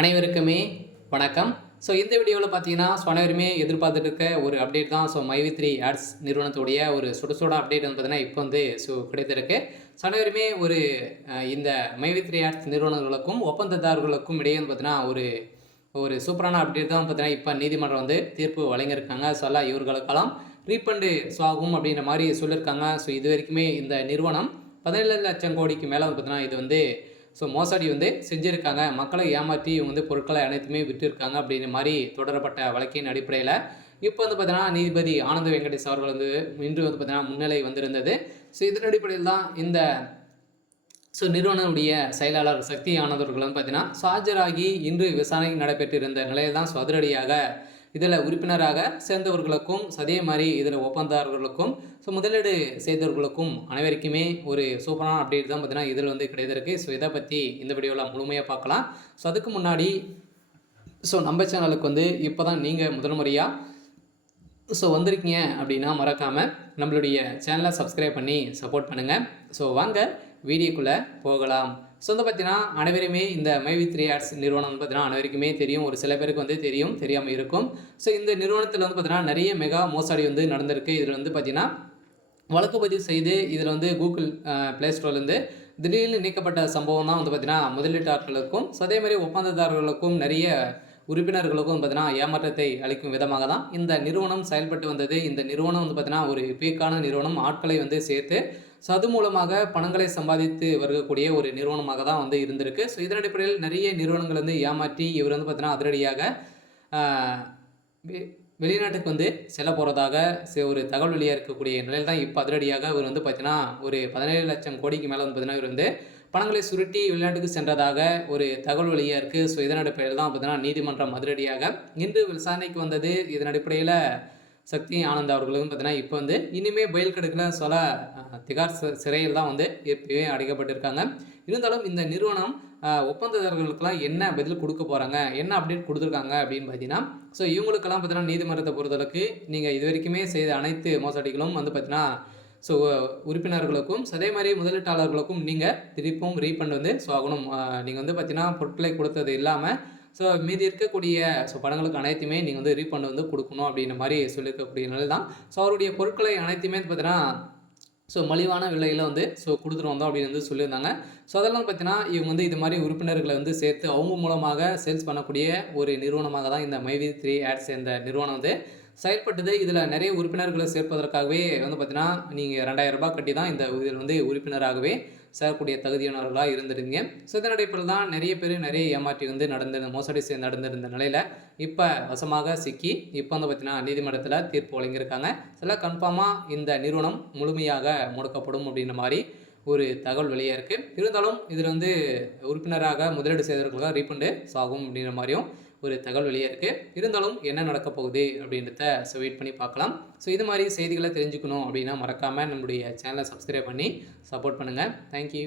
அனைவருக்குமே வணக்கம். இந்த வீடியோவில் பார்த்தீங்கன்னா அனைவருமே எதிர்பார்த்துட்டு இருக்க ஒரு அப்டேட் தான். மைவி3 ஆட்ஸ் நிறுவனத்துடைய ஒரு சுட சுட அப்டேட் வந்து பார்த்தீங்கன்னா இப்போ வந்து கிடைத்திருக்கு. அனைவருமே ஒரு இந்த மைவி3 ஆட்ஸ் நிறுவனங்களுக்கும் ஒப்பந்ததாரர்களுக்கும் இடையே வந்து பார்த்தீங்கன்னா ஒரு ஒரு சூப்பரான அப்டேட் தான் பார்த்தீங்கன்னா இப்போ நீதிமன்றம் வந்து தீர்ப்பு வழங்கியிருக்காங்க. இவர்களுக்கெல்லாம் ரீஃபண்டு ஆகும் அப்படின்ற மாதிரி சொல்லியிருக்காங்க. இது வரைக்குமே இந்த நிறுவனம் 17 லட்சம் கோடிக்கு மேலே வந்து பார்த்தீங்கன்னா இது வந்து மோசடி வந்து செஞ்சுருக்காங்க. மக்களை ஏமாற்றி இவங்க வந்து பொருட்களை அனைத்துமே விற்றுருக்காங்க அப்படின்ற மாதிரி தொடரப்பட்ட வழக்கின் அடிப்படையில் இப்போ வந்து பார்த்தீங்கன்னா நீதிபதி ஆனந்த வெங்கடேஷ் அவர்கள் வந்து இன்று வந்து பார்த்தீங்கன்னா முன்னிலை வந்திருந்தது. இதன் அடிப்படையில் தான் இந்த நிறுவனனுடைய செயலாளர் சக்தி ஆனந்தவர்கள் வந்து பார்த்தீங்கன்னா ஆஜராகி இன்று விசாரணை நடைபெற்றிருந்த நிலையில் தான் அதிரடியாக இதில் உறுப்பினராக சேர்ந்தவர்களுக்கும் அதே மாதிரி இதில் ஒப்பந்ததாரர்களுக்கும் முதலீடு செய்தவர்களுக்கும் அனைவருக்குமே ஒரு சூப்பரான அப்டேட் தான் பார்த்தீங்கன்னா இதில் வந்து கிடைத்திருக்கு. இதை பற்றி இந்த வீடியோவில் முழுமையாக பார்க்கலாம். அதுக்கு முன்னாடி நம்ம சேனலுக்கு வந்து இப்போ தான் நீங்கள் முதல் முறையாக வந்திருக்கீங்க அப்படின்னா மறக்காமல் நம்மளுடைய சேனலை சப்ஸ்கிரைப் பண்ணி சப்போர்ட் பண்ணுங்கள். வாங்க வீடியோக்குள்ளே போகலாம். வந்து பார்த்தீங்கன்னா அனைவருமே இந்த மைவி3 ஆட்ஸ் நிறுவனம் பார்த்தீங்கன்னா அனைவருக்குமே தெரியும். ஒரு சில பேருக்கு வந்து தெரியாமல் இருக்கும். இந்த நிறுவனத்தில் வந்து பார்த்தீங்கன்னா நிறைய மெகா மோசடி வந்து நடந்திருக்கு. இதில் வந்து பார்த்தீங்கன்னா வழக்கு பதிவு செய்து இதில் வந்து கூகுள் ப்ளே ஸ்டோர்லேருந்து திடீர்னு நீக்கப்பட்ட சம்பவம் தான் வந்து பார்த்தீங்கன்னா முதலீட்டாளர்களுக்கும் அதே மாதிரி ஒப்பந்ததாரர்களுக்கும் நிறைய உறுப்பினர்களுக்கும் பார்த்தீங்கன்னா ஏமாற்றத்தை அளிக்கும் விதமாக தான் இந்த நிறுவனம் செயல்பட்டு வந்தது. இந்த நிறுவனம் வந்து பார்த்தீங்கன்னா ஒரு பேக்கான நிறுவனம். ஆட்களை வந்து சேர்த்து அது மூலமாக பணங்களை சம்பாதித்து வரக்கூடிய ஒரு நிறுவனமாக தான் வந்து இருந்திருக்கு. இதன் அடிப்படையில் நிறைய நிறுவனங்கள் வந்து ஏமாற்றி இவர் வந்து பார்த்தீங்கன்னா அதிரடியாக வெளிநாட்டுக்கு வந்து செல்ல போகிறதாக ஒரு தகவல் வெளியாக இருக்கக்கூடிய நிலையில் தான் இப்போ அதிரடியாக இவர் வந்து பார்த்தீங்கன்னா ஒரு 17 லட்சம் கோடிக்கு மேலே வந்து பார்த்தீங்கன்னா இவர் வந்து பணங்களை சுருட்டி வெளிநாட்டுக்கு சென்றதாக ஒரு தகவல் வெளியாக இருக்குது. இதன் அடிப்படையில் தான் பார்த்தீங்கன்னா நீதிமன்றம் அதிரடியாக இன்று விசாரணைக்கு வந்தது. இதன் அடிப்படையில் சக்தி ஆனந்த் அவர்களுக்கும் பார்த்தீங்கன்னா இப்போ வந்து இனிமேல் பயில் கெடுக்கல திகார் சிறையில் தான் வந்து எப்பயே அடைக்கப்பட்டிருக்காங்க. இருந்தாலும் இந்த நிறுவனம் ஒப்பந்ததாரர்களுக்கெல்லாம் என்ன பதில் கொடுக்க போகிறாங்க, என்ன அப்டேட் கொடுத்துருக்காங்க அப்படின்னு பார்த்தீங்கன்னா இவங்களுக்கெல்லாம் பார்த்தீங்கன்னா நீதிமன்றத்தை பொறுத்தளவுக்கு நீங்கள் இது வரைக்குமே செய்த அனைத்து மோசடிகளும் வந்து பார்த்தீங்கன்னா உறுப்பினர்களுக்கும் அதே மாதிரி முதலீட்டாளர்களுக்கும் நீங்கள் திருப்பும் ரீஃபண்ட் வந்து ஆகணும். நீங்கள் வந்து பார்த்தீங்கன்னா பொருட்களை கொடுத்தது இல்லாமல் மீதி இருக்கக்கூடிய படங்களுக்கு அனைத்துமே நீங்கள் வந்து ரீஃபண்ட் வந்து கொடுக்கணும் அப்படின்ற மாதிரி சொல்லியிருக்கக்கூடிய நிலை தான். அவருடைய பொருட்களை அனைத்துமே பார்த்தீங்கன்னா மலிவான விலையில் வந்து கொடுத்துட்டு வந்தோம் அப்படின்னு வந்து சொல்லியிருந்தாங்க. அதெல்லாம் பார்த்தீங்கன்னா இவங்க வந்து இது மாதிரி உறுப்பினர்களை வந்து சேர்த்து அவங்க மூலமாக சேல்ஸ் பண்ணக்கூடிய ஒரு நிறுவனமாக தான் இந்த மைவி3 ஆட்ஸ் இந்த நிறுவனம் வந்து செயல்பட்டது. இதில் நிறைய உறுப்பினர்களை சேர்ப்பதற்காகவே வந்து பார்த்தீங்கன்னா நீங்கள் 2000 ரூபாய் கட்டி தான் இந்த இதில் வந்து உறுப்பினராகவே சேரக்கூடிய தகுதியானவர்களாக இருந்திருந்தீங்க. இதன் அடிப்படையில் தான் நிறைய பேர் நிறைய ஏமாற்றி வந்து மோசடி நடந்திருந்த நிலையில் இப்போ வசமாக சிக்கி இப்போ வந்து பார்த்தீங்கன்னா நீதிமன்றத்தில் தீர்ப்பு வழங்கியிருக்காங்க. கன்ஃபார்மாக இந்த நிறுவனம் முழுமையாக முடக்கப்படும் அப்படின்ற மாதிரி ஒரு தகவல் வெளியாக இருக்குது. இருந்தாலும் இதில் வந்து உறுப்பினராக முதலீடு செய்தவர்களுக்காக ரீஃபண்டு ஆகும் அப்படின்ற மாதிரியும் ஒரு தகவல் வெளியாக இருக்குது. இருந்தாலும் என்ன நடக்க போகுது அப்படின்றத வெயிட் பண்ணி பார்க்கலாம். இது மாதிரி செய்திகளை தெரிஞ்சுக்கணும் அப்படின்னா மறக்காமல் நம்மளுடைய சேனலை சப்ஸ்கிரைப் பண்ணி சப்போர்ட் பண்ணுங்கள். தேங்க்யூ.